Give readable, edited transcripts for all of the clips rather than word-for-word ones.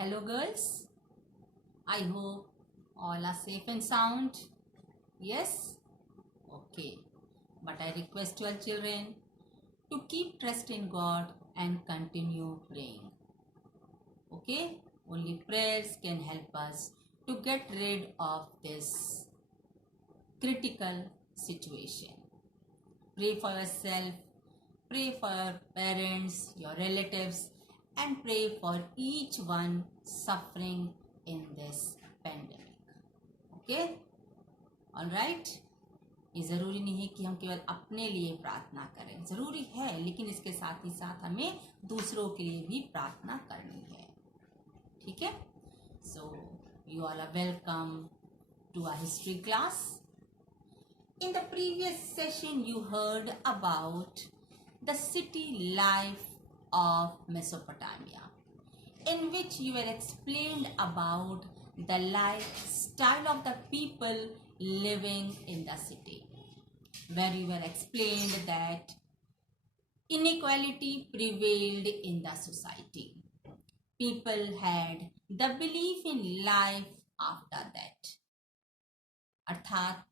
Hello girls, I hope all are safe and sound. Yes? Okay. But I request your children to keep trust in God and continue praying. Okay? Only prayers can help us to get rid of this critical situation. Pray for yourself, pray for your parents, your relatives, and pray for each one suffering in this pandemic. Okay all right. ये ज़रूरी नहीं है कि हम केवल अपने लिए प्रार्थना करें, ज़रूरी है, लेकिन इसके साथ ही साथ हमें दूसरों के लिए भी प्रार्थना करनी है। ठीक है, so you all are welcome to our history class. In the previous session, you heard about the city life of Mesopotamia, in which you were explained about the lifestyle of the people living in the city, where you were explained that inequality prevailed in the society. People had the belief in life after that. अर्थात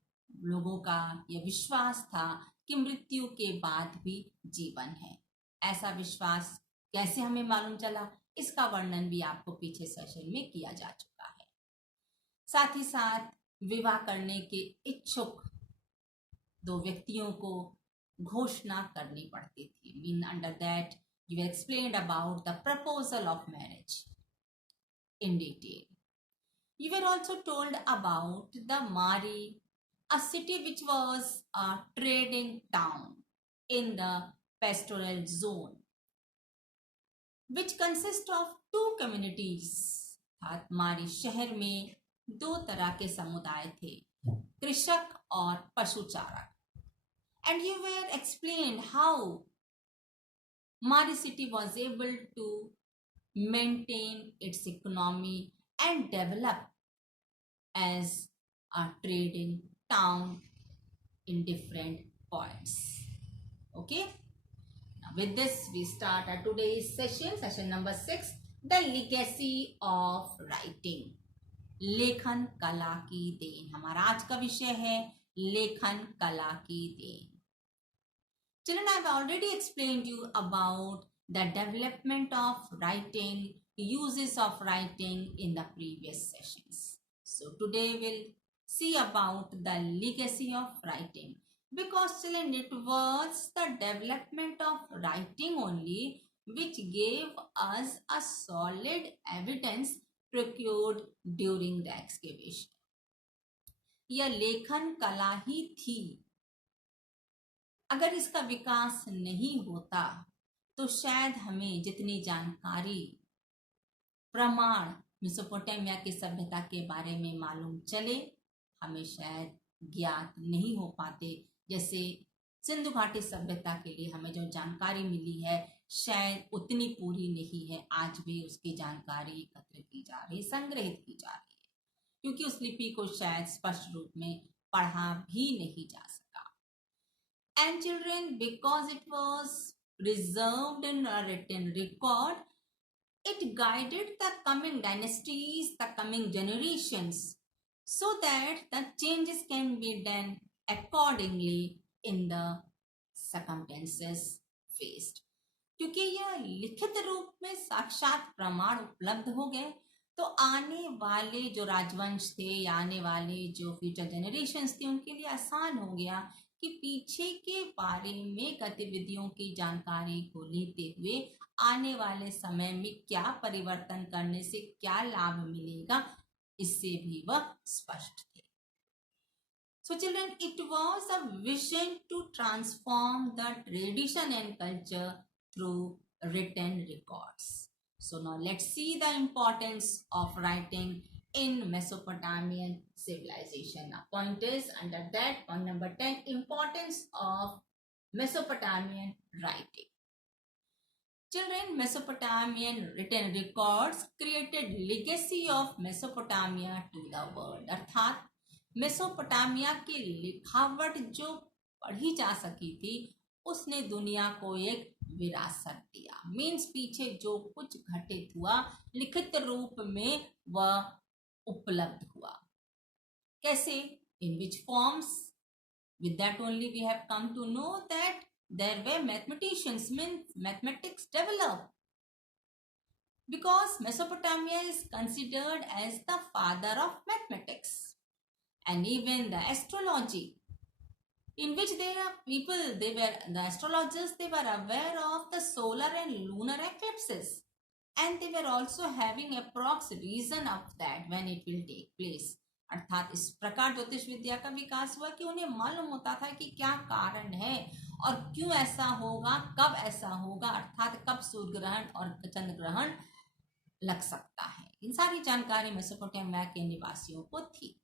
लोगों का यह विश्वास था कि मृत्यु के बाद भी जीवन है। ऐसा विश्वास कैसे हमें मालूम चला, इसका वर्णन भी आपको पीछे सेशन में किया जा चुका है। साथ ही साथ विवाह करने के इच्छुक दो व्यक्तियों को घोषणा करनी पड़ती थी। Mean under that you explained about the proposal of marriage in detail. You were also told about the Mari, a city which was a trading town in the pastoral zone, which consists of two communities. मारी शहर में दो तरह के समुदाय थे, कृषक और पशुचारक. And you were explained how Mari city was able to maintain its economy and develop as a trading town in different points. Okay, now with this we start our today's session number 6, the legacy of writing. लेखन कला की then हमारा आज का विषय है, लेखन कला की then. Children, I have already explained you about the development of writing, uses of writing in the previous sessions. So today we'll see about the legacy of writing, because children, it was the development of writing only which gave us a solid evidence procured during the excavation. यह लेखन कला ही थी. अगर इसका विकास नहीं होता तो शायद हमें जितनी जानकारी, प्रमाण मेसोपोटामिया की सभ्यता के बारे में मालूम चले, हमें शायद ज्ञात नहीं हो पाते. जैसे सिंधु घाटी सभ्यता के लिए हमें जो जानकारी मिली है शायद उतनी पूरी नहीं है. आज भी उसकी जानकारी एकत्र की जा रही, संग्रहित की जा रही है, क्योंकि उस लिपि को शायद स्पष्ट रूप में पढ़ा भी नहीं जा सका. And children, because it was preserved in a written record, it guided the coming dynasties, the coming generations, so that the changes can be done accordingly in the circumstances faced. क्योंकि यह लिखित रूप में साक्षात प्रमाण उपलब्ध हो गए तो आने वाले जो राजवंश थे या आने वाले जो फ्यूचर जनरेशंस थे उनके लिए आसान हो गया कि पीछे के बारे में गतिविधियों की जानकारी को लेते हुए आने वाले समय में क्या परिवर्तन करने से क्या लाभ मिलेगा, इससे भी वह स्पष्ट थे. So children, it was a vision to transform the tradition and culture through written records. So now let's see the importance of writing in Mesopotamian civilization. Now point is under that, point number 10, importance of Mesopotamian writing. Children, Mesopotamian written records created legacy of Mesopotamia to the world. अर्थात Mesopotamia की लिखावट जो पढ़ी जा सकी थी उसने दुनिया को एक विरासत दिया। मीन्स पीछे जो कुछ घटित हुआ लिखित रूप में वह उपलब्ध हुआ। कैसे? In which forms? With that only we have come to know that there were mathematicians, means mathematics developed. Because Mesopotamia is considered as the father of mathematics, and even the astrology, in which there are people, the astrologers, they were aware of the solar and lunar eclipses, and they were also having approx reason of that when it will take place. अर्थात इस प्रकार ज्योतिष विद्या का विकास हुआ कि उन्हें मालूम होता था कि क्या कारण है और क्यों ऐसा होगा, कब ऐसा होगा, अर्थात कब सूर्य ग्रहण और चंद्र ग्रहण लग सकता है। इन सारी जानकारी मेसोपोटामिया के निवासियों को थी।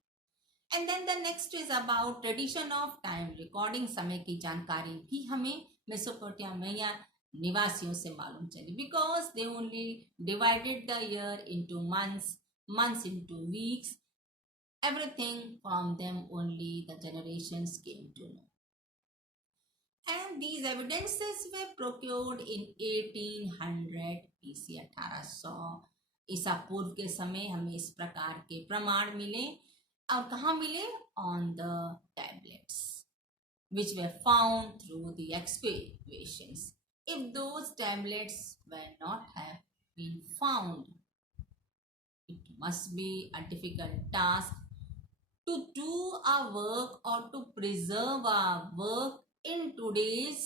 And then the next is about tradition of time recording. समय की जानकारी भी हमें मेसोपोटामिया निवासियों से मालूम चली, because they only divided the year into months, months into weeks, everything from them only the generations came to know. And these evidences were procured in 1800 BC, 1800 ईसा पूर्व के समय हमें इस प्रकार के प्रमाण मिले। और कहाँ मिले? On the tablets which were found through the excavations. If those tablets were not have been found, it must be a difficult task to do our work or to preserve our work in today's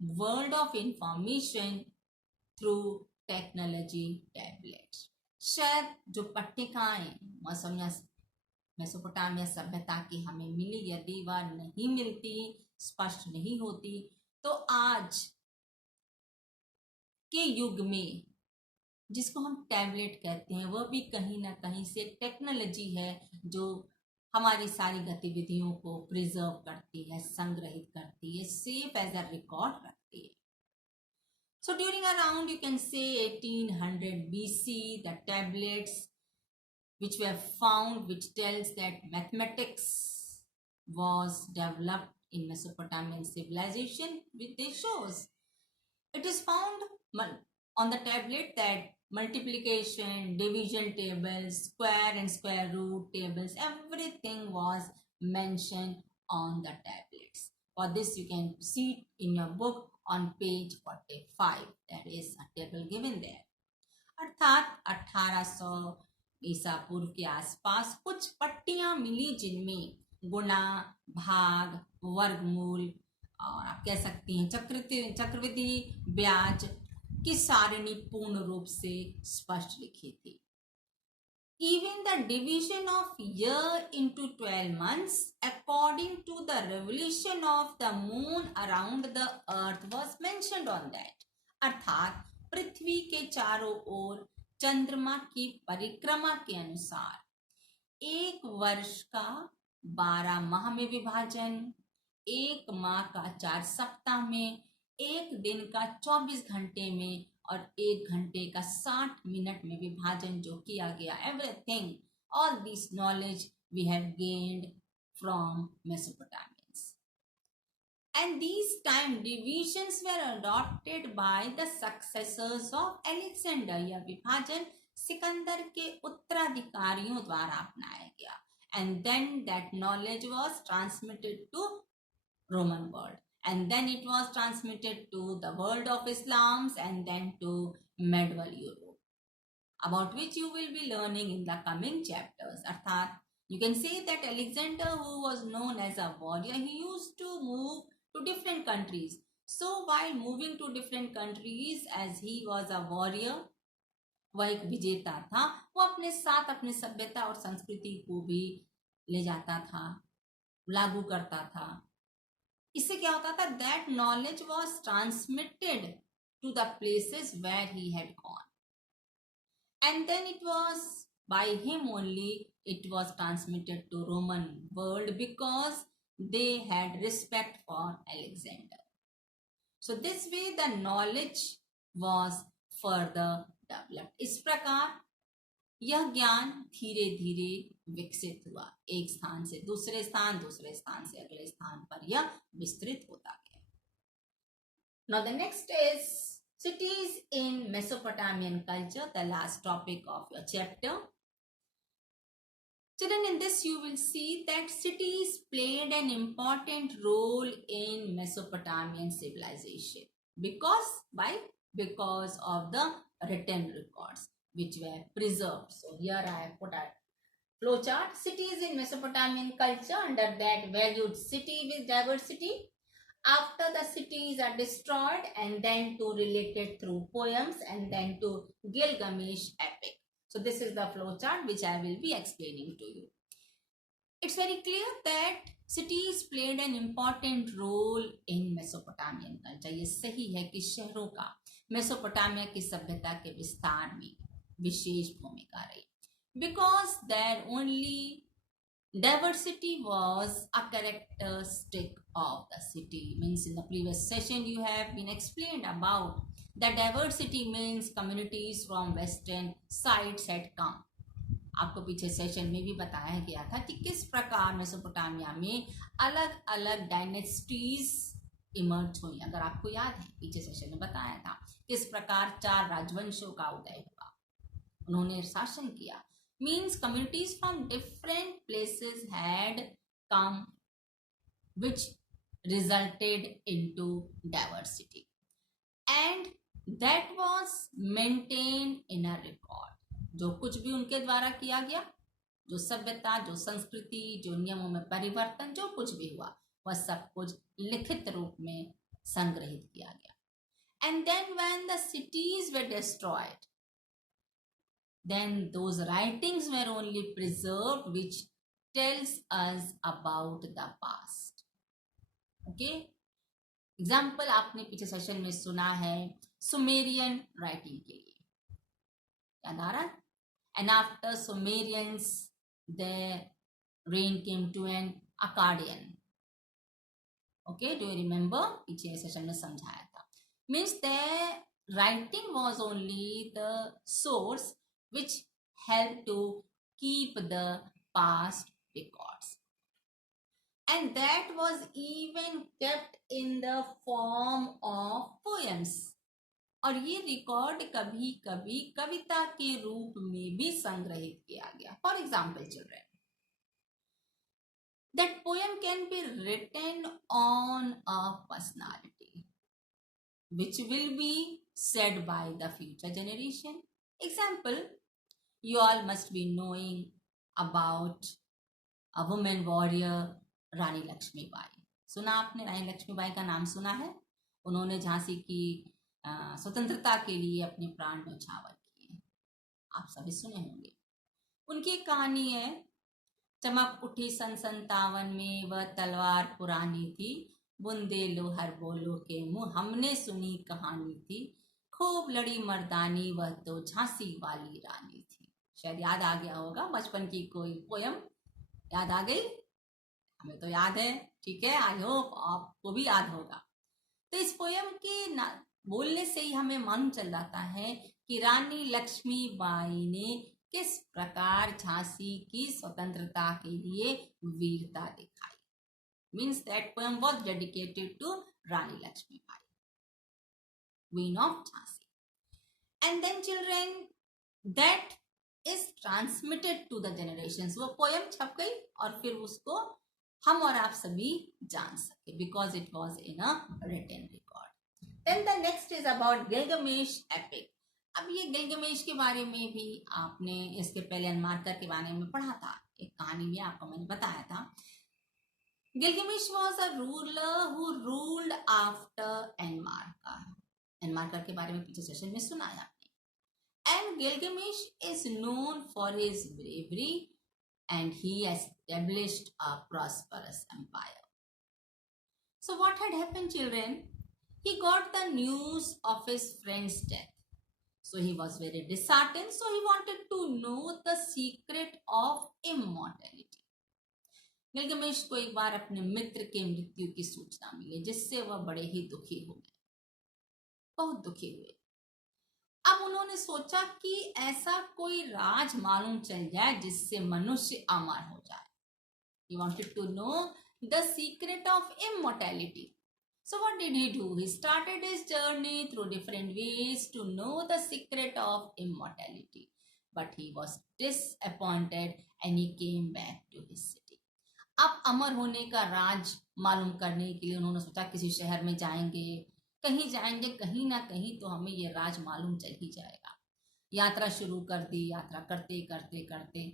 world of information through technology tablets. शायद जो पट्टिकाएं Mesopotamia सभ्यता की हमें मिली, यदि वह नहीं मिलती, स्पष्ट नहीं होती, तो आज के युग में जिसको हम टैबलेट कहते हैं, वह भी कहीं ना कहीं से टेक्नोलॉजी है जो हमारी सारी गतिविधियों को प्रिजर्व करती है, संग्रहित करती है, सेफ एज अ रिकॉर्ड रखती है। So during around you can say 1800 BC the tablets which were found, which tells that mathematics was developed in Mesopotamian civilization, which they shows. It is found on the tablet that multiplication, division tables, square and square root tables, everything was mentioned on the tablets. For this you can see in your book on page 45. There is a table given there. अर्थात 1800 ईसा पूर्व के आसपास कुछ पट्टियां मिली जिनमें गुणा, भाग, वर्गमूल और आप कह सकती हैं चक्रवृद्धि, ब्याज की सारणी पूर्ण रूप से स्पष्ट लिखी थी। Even the division of year into 12 months according to the revolution of the moon around the earth was mentioned on that. अर्थात पृथ्वी के चारों ओर चंद्रमा की परिक्रमा के अनुसार एक वर्ष का 12 माह में विभाजन, एक माह का 4 सप्ताह में, एक दिन का 24 घंटे में और एक घंटे का 60 मिनट में विभाजन जो किया गया, everything, all this knowledge we have gained from Mesopotamians. And these time divisions were adopted by the successors of Alexander. यह विभाजन सिकंदर के उत्तराधिकारियों द्वारा अपनाया गया। And then that knowledge was transmitted to Roman world. And then it was transmitted to the world of Islam and then to medieval Europe, about which you will be learning in the coming chapters. अर्थात you can say that Alexander, who was known as a warrior, he used to move to different countries. So while moving to different countries, as he was a warrior, वह एक विजेता था, वो अपने साथ अपनी सभ्यता और संस्कृति को भी ले जाता था, लागू करता था। इससे क्या होता था? That knowledge was transmitted to the places where he had gone, and then it was by him only it was transmitted to Roman world because they had respect for Alexander. So this way the knowledge was further developed. इस प्रकार यह ज्ञान धीरे धीरे विकसित हुआ, एक स्थान से दूसरे स्थान, दूसरे स्थान से अगले स्थान पर यह विस्तृत होता गया। Now the next is cities in Mesopotamian culture, the last topic of your chapter. Children, in this you will see that cities played an important role in Mesopotamian civilization. Because of the written records which were preserved. So here I have put a flowchart. Cities in Mesopotamian culture, under that valued city with diversity. After the cities are destroyed and then to related through poems and then to Gilgamesh epic. So this is the flowchart which I will be explaining to you. It's very clear that cities played an important role in Mesopotamian culture. ये सही है कि शहरों का Mesopotamia की सभ्यता के विस्तार में विशेष भूमिका रही. Because there only diversity was a characteristic of the city. Means in the previous session you have been explained about that diversity means communities from western sides had come. आपको पीछे सेशन में भी बताया गया था कि किस प्रकार मेसोपोटामिया में अलग अलग डायनेस्टीज इमर्ज हुई. अगर आपको याद है पीछे सेशन में बताया था किस प्रकार 4 राजवंशों का उदय हुआ, उन्होंने शासन किया. Means communities from different places had come which resulted into diversity and that was maintained in a record. जो कुछ भी उनके द्वारा किया गया, जो सभ्यता, जो संस्कृति, जो नियमों में परिवर्तन, जो कुछ भी हुआ वह सब कुछ लिखित रूप में संग्रहित किया गया. And then when the cities were destroyed, then those writings were only preserved which tells us about the past. Okay, example आपने पीछे सेशन में सुना है सुमेरियन राइटिंग के लिए, याद आ रहा है. And after Sumerians their reign came to an Akkadian. Okay, do you remember? पीछे सेशन में समझाया था. Means their writing was only the source which helped to keep the past records. And that was even kept in the form of poems. और ये record कभी कभी कविता के रूप में भी संग्रहित किया गया. For example children, that poem can be written on a personality which will be said by the future generation. Example, you all must be knowing about a woman warrior रानी लक्ष्मीबाई. सुना आपने रानी लक्ष्मीबाई का नाम सुना है. उन्होंने झांसी की स्वतंत्रता के लिए अपने प्राण न्यौछावर किए, आप सभी सुने होंगे. उनकी कहानी है, चमक उठी सन 57 में, वह तलवार पुरानी थी, बुंदे लोहर बोलो के मुंह, हमने सुनी कहानी थी, खूब लड़ी मर्दानी, वह तो झांसी वाली रानी थी. शायद याद आ गया होगा बचपन की कोई पोयम, याद आ गई. हमें तो याद है, ठीक है, आई होप आपको भी याद होगा. तो इस पोयम के बोलने से ही हमें मालूम चल जाता है कि रानी लक्ष्मीबाई ने किस प्रकार झांसी की स्वतंत्रता के लिए वीरता दिखाई. Means that poem was dedicated to Rani Laxmibai, queen of Jhansi. And then children that is transmitted to the generations. वो पोयम छप गई और फिर उसको हम और आप सभी जान सके, because it was in a written record. Then the next is about Gilgamesh epic. अब ये गिलगमेश के बारे में भी आपने इसके पहले अनमार्कर के बारे में पढ़ा था, एक कहानी में आपको मैंने बताया था. Gilgamesh was a ruler who ruled after Enmarkar. एनमार्कर के बारे में पीछे सेशन में सुना है आपने. And Gilgamesh is known for his bravery and he established a prosperous empire. So what had happened, children? He got the news of his friend's death. So he was very disheartened. So he wanted to know the secret of immortality. Gilgamesh को एक बार अपने मित्र के मृत्यु की सूचना मिली, जिससे वह बड़े ही दुखी हो गए, बहुत दुखी हुए. अब उन्होंने सोचा कि ऐसा कोई राज मालूम चल जाए जिससे मनुष्य अमर हो जाए. He wanted to know the secret of immortality. So what did he do? He started his journey through different ways to know the secret of immortality, but he was disappointed and he came back to his city. अब अमर होने का राज मालूम करने के लिए उन्होंने सोचा किसी शहर में जाएंगे, कहीं जाएंगे, कहीं ना कहीं तो हमें ये राज मालूम चल ही जाएगा। यात्रा शुरू कर दी। यात्रा करते करते करते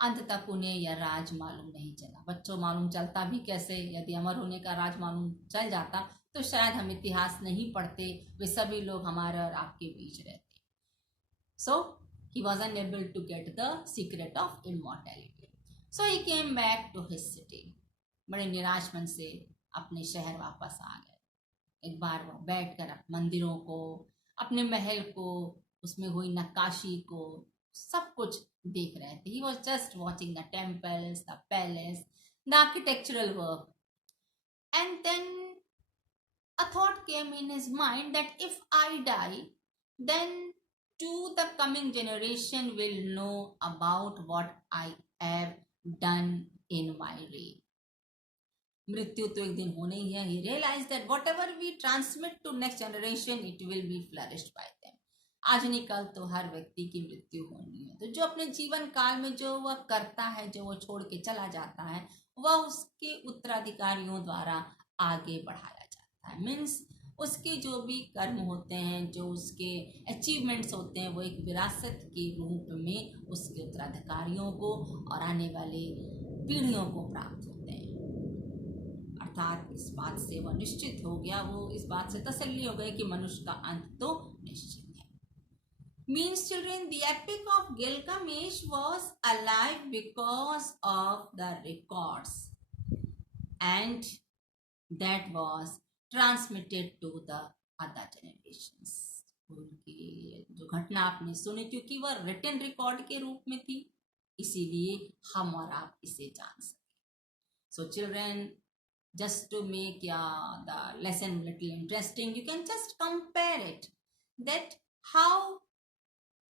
अंत तक उन्हें यह राज मालूम नहीं चला। बच्चों, मालूम चलता भी कैसे? यदि अमर होने का राज मालूम चल जाता तो शायद हम इतिहास नहीं पढ़ते, वे सभी लोग हमारे और आपके बीच रहते। सो he was unable to get the secret of immortality. So he came back to his city. बड़े निराश मन से अपने शहर वापस आ गए। एक बार वो बैठकर मंदिरों को, अपने महल को, उसमें हुई नक्काशी को, सब कुछ देख रहे थे। He was just watching the temples, the palace, the architectural work. And then a thought came in his mind that if I die, then too the coming generation will know about what I have done in my reign. मृत्यु तो एक दिन होने ही है। He realized that whatever we transmit to next generation, it will be flourished by them. आज नहीं कल तो हर व्यक्ति की मृत्यु होनी है, तो जो अपने जीवन काल में जो वह करता है, जो वह छोड़ के चला जाता है, वह उसके उत्तराधिकारियों द्वारा आगे बढ़ाया जाता है। मीन्स उसके जो भी कर्म होते हैं, जो उसके अचीवमेंट्स होते हैं, वो एक विरासत के रूप में उसके उत्तराधिकारियों को और आने वाले पीढ़ियों को प्राप्त होते हैं। अर्थात इस बात से वह निश्चित हो गया, वो इस बात से तसल्ली हो गई कि मनुष्य का अंत तो निश्चित है। Means children, the epic of Gilgamesh was alive because of the records, and that was transmitted to the other generations. उनकी जो घटना आपने सुनी, क्योंकि वह रिटन रिकॉर्ड के रूप में थी, इसीलिए हम और आप इसे जान सके। So children, just to make the lesson little interesting, you can just compare it, that how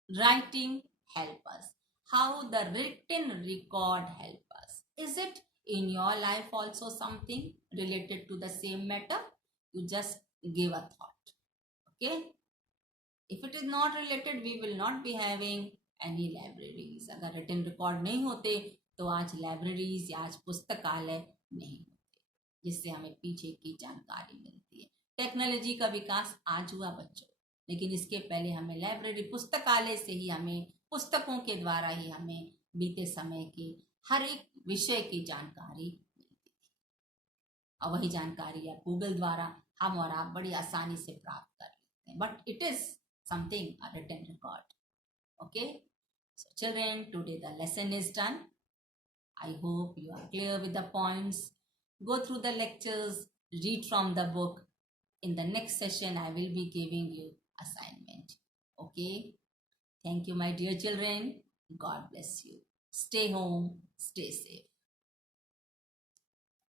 writing help us, how the written record help us. Is it in your life also something related to the same matter? You just give a thought. Okay, if it is not related, we will not be having any libraries. अगर written record नहीं होते तो आज libraries या आज पुस्तकालय नहीं होते, जिससे हमें पीछे की जानकारी मिलती है। टेक्नोलॉजी का विकास आज हुआ बच्चों, लेकिन इसके पहले हमें लाइब्रेरी, पुस्तकालय से ही हमें, पुस्तकों के द्वारा ही हमें बीते समय की हर एक विषय की जानकारी मिलती थी, और वही जानकारी या गूगल द्वारा हम और आप बड़ी आसानी से प्राप्त कर लेते हैं। But it is something a written record. Okay, so children, today the lesson is done. I hope you are clear with the points. Go through the lectures, read from the book. In the next session, I will be giving you assignment. Okay? Thank you, my dear children. God bless you. Stay home, stay safe.